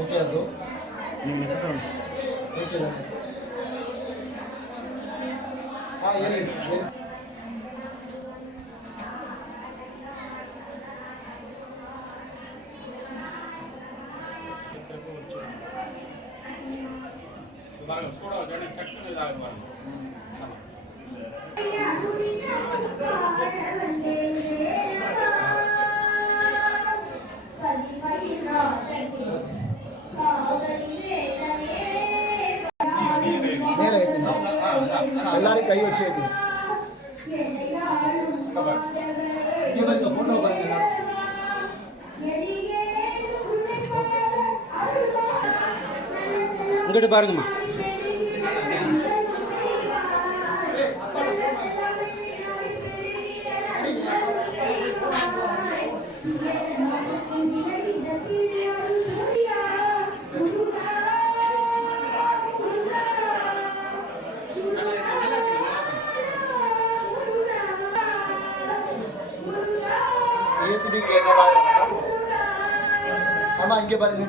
Okay ಅದು ನಿಮ್ಮ ಹೆಸರು ಓಕೆ ತಾನೆ ಹಾಂ ಏನು ಹೇಳಿ ಸರ್ ಏನು எல்லாரும் கை வச்சு வைக்கணும் போட்டோ பாருங்க. இங்கிட்டு பாருங்கம்மா. ஏற்றிட்டு இங்கே என்ன பாருங்க ஆமாம் இங்கே பாருங்க.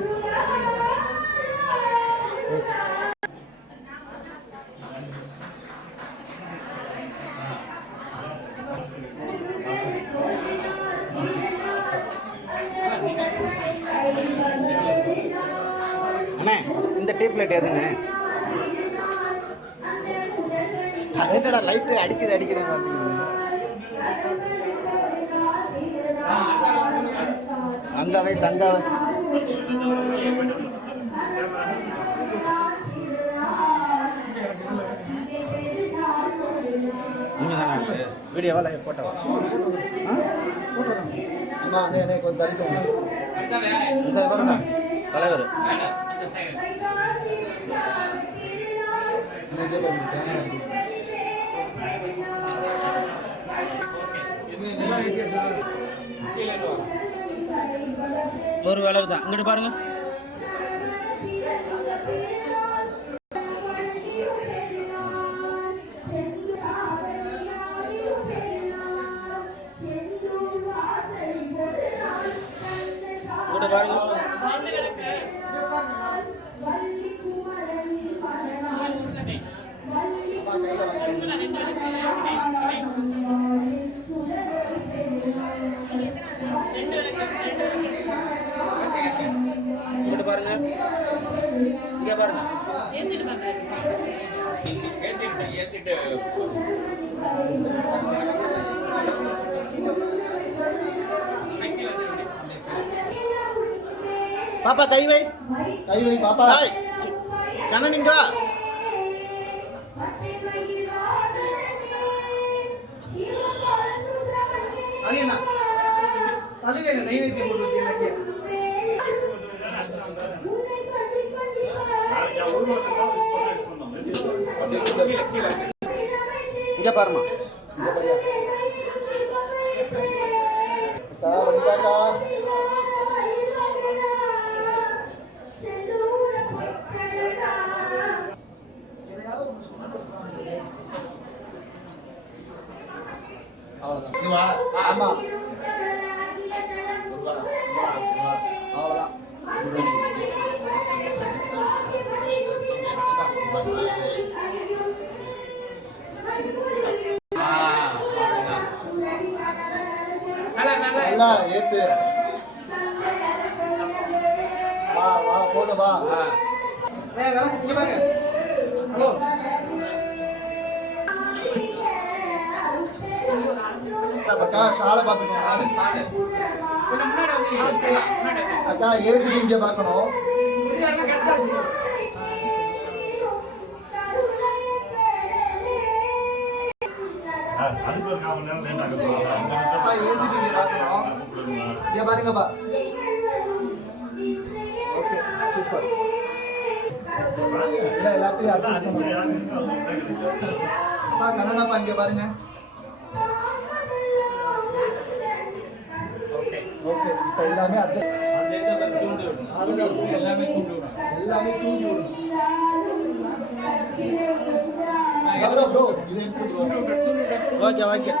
அண்ணே இந்த டீப் லைட் எதுண்ணே அது என்னடா லைட்டு அடிக்குது அடிக்குதுன்னு பார்த்தீங்க நீங்கள் தானே வீடியோவா லைவ் ஃபோட்டோவா அம்மா அண்ணே அண்ணே கொஞ்சம் தள்ளிக்கோங்க இந்த தான் தலைவர். அண்ணே, இங்கே பாருங்க கேமரா இருக்கு. ஒரு வேலை தான் இங்கிட்டு பாருங்க. இங்கிட்டு பாருங்க. பாப்பா கை வை. கை வை பாப்பா. சாய் சன்ன நீங்க அதையண்ணா தலையில நைவேத்தியம் போட்டு வச்சுருக்கீங்க? இங்கே பாருமா இங்கே பாரியா அக்கா வனிதாக்கா அவ்வளோதான் இதுவா ஆமாம் நல்லா ஏத்து. வா வா போதும் வா. ஹலோ. அக்கா ஷாலை பார்த்துக்கோங்க. அக்கா ஏத்துட்டு இங்கே பார்க்கணும்? அதுக்கு ஒரு நேரம் பாருங்கப்பா. Okay super. இல்லை எல்லாத்தையும் அட்ஜஸ்ட் பண்ணுங்க அப்பா கன்னடாப்பா இங்கே பாருங்க. ஓகே. இப்போ எல்லாமே அட்ஜஸ்ட் எல்லாமே தூண்டி விடும் எல்லாமே தூண்டி விடும் ஓகே ஓகே